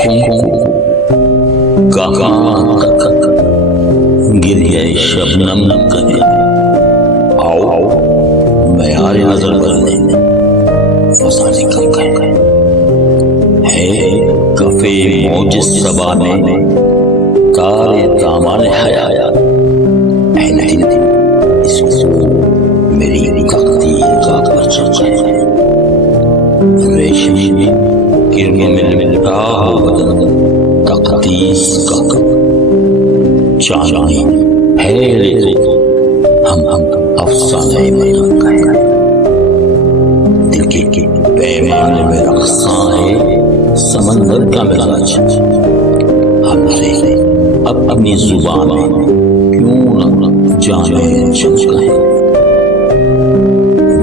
عشقوں کو کہاں تک گریہ شبنم کرے. آؤ معیار نظر بدلے فضا نکل گئے ہے کفے موج صبا میں تار دامان حیات. اے نہیں اس کو میری تقدیر ذات پر چڑھ گئے. ریشمی کرنوں میں ملتا ہو بدن تقدیس کا چاندنی ہے لیکن ہم افسانے میں رنگ گئے. دل کے پیمانے میں رقصاں ہے سمندر کا مزاج. ہم سے اب اپنی زبان میں کیوں نہ جانے چمک گئے.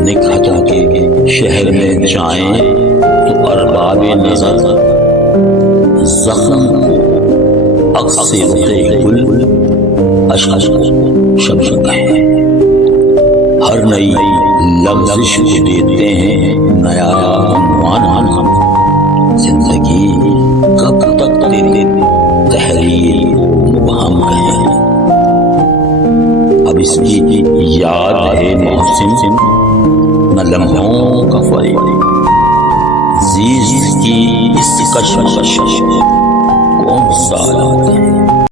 نکھتا کے شہر میں جائیں تو ارباب نظر زخم کو عکس گل اشک شمشک ہے. ہر نئی لفظش کو دیتے ہیں نیا عنوان. ہم زندگی کب تک تیری تحریر مبہم ہے. اب اس کی یاد ہے محسن نہ لمحوں کا فریب زیست کی اس کشمکش کون سا ہے.